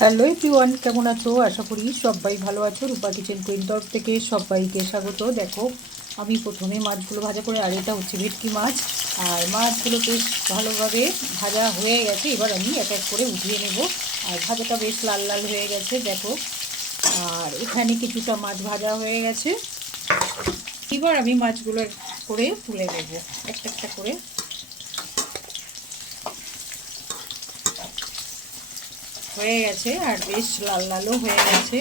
Hello everyone, কেমন আছো? আশা করি সবাই ভালো আছো। রূপা কিচেন কুইন তরফ থেকে সবাইকে স্বাগত। দেখো, আমি প্রথমে মাছগুলো ভাজা করে, আর এটা হচ্ছে ভেটকি মাছ। আর মাছগুলো বেশ ভালোভাবে ভাজা হয়ে গেছে। এবার আমি এক এক করে উঠিয়ে নেব। আর ভাজাটা বেশ লাল লাল হয়ে গেছে দেখো। আর এখানে কিছুটা মাছ ভাজা হয়ে গেছে। এবার আমি মাছগুলো করে তুলে নেব একটা একটা করে। হয়ে গেছে আর বেশ লাল লালও হয়ে গেছে।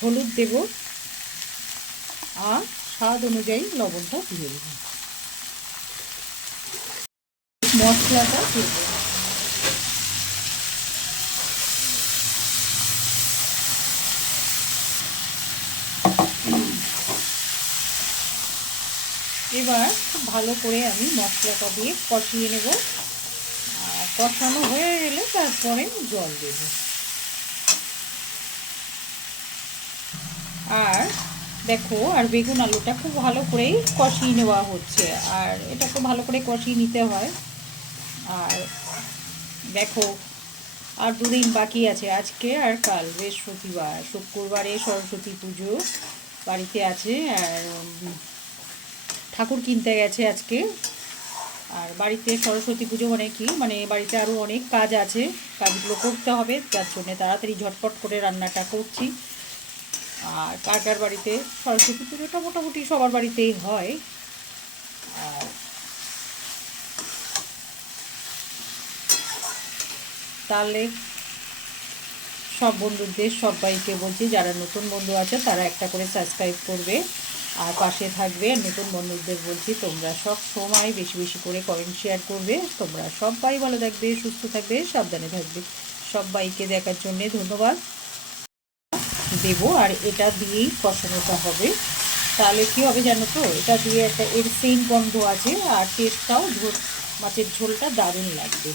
হলুদ দেব আর স্বাদ অনুযায়ী লবণটা দিয়ে দেব। মশলাটা দেব। এবার ভালো করে আমি মশলাটা দিয়ে কষিয়ে নেব। আর কষানো হয়ে গেলে তারপরে জল দেব। আর দেখো, আর বেগুন আলুটা খুব ভালো করেই কষিয়ে নেওয়া হচ্ছে। আর এটাকে ভালো করে কষিয়ে নিতে হয়। আর দেখো, আর দুদিন বাকি আছে, আজকে আর কাল বৃহস্পতিবার, শুক্রবারে সরস্বতী পুজো বাড়িতে আছে। আর ঠাকুর কিনতে গেছে আজকে। আর বাড়িতে সরস্বতী পুজো মানে কি, মানে বাড়িতে আরও অনেক কাজ আছে, কাজগুলো করতে হবে। যার জন্যে তাড়াতাড়ি ঝটপট করে রান্নাটা করছি। আর কার কার বাড়িতে সরস্বতী পুজোটা মোটামুটি সবার বাড়িতেই হয়। আর তাহলে সব বন্ধুদের সবাইকে বলছি, যারা নতুন বন্ধু আছে তারা একটা করে সাবস্ক্রাইব করবে আর পাশে থাকবে। আর নতুন বন্ধুদের বলছি, তোমরা সব সময় বেশি বেশি করে কমেন্ট শেয়ার করবে। তোমরা সবাই ভালো থাকবে, সুস্থ থাকবে, সাবধানে থাকবে। সবাইকে দেখার জন্যে ধন্যবাদ দেব। আর এটা দিয়েই কষানোটা হবে। তাহলে কী হবে জানো তো, এটা দিয়ে একটা এর সেন্ট গন্ধ আছে আর টেস্টটাও মাছের ঝোলটা দারুণ লাগবে।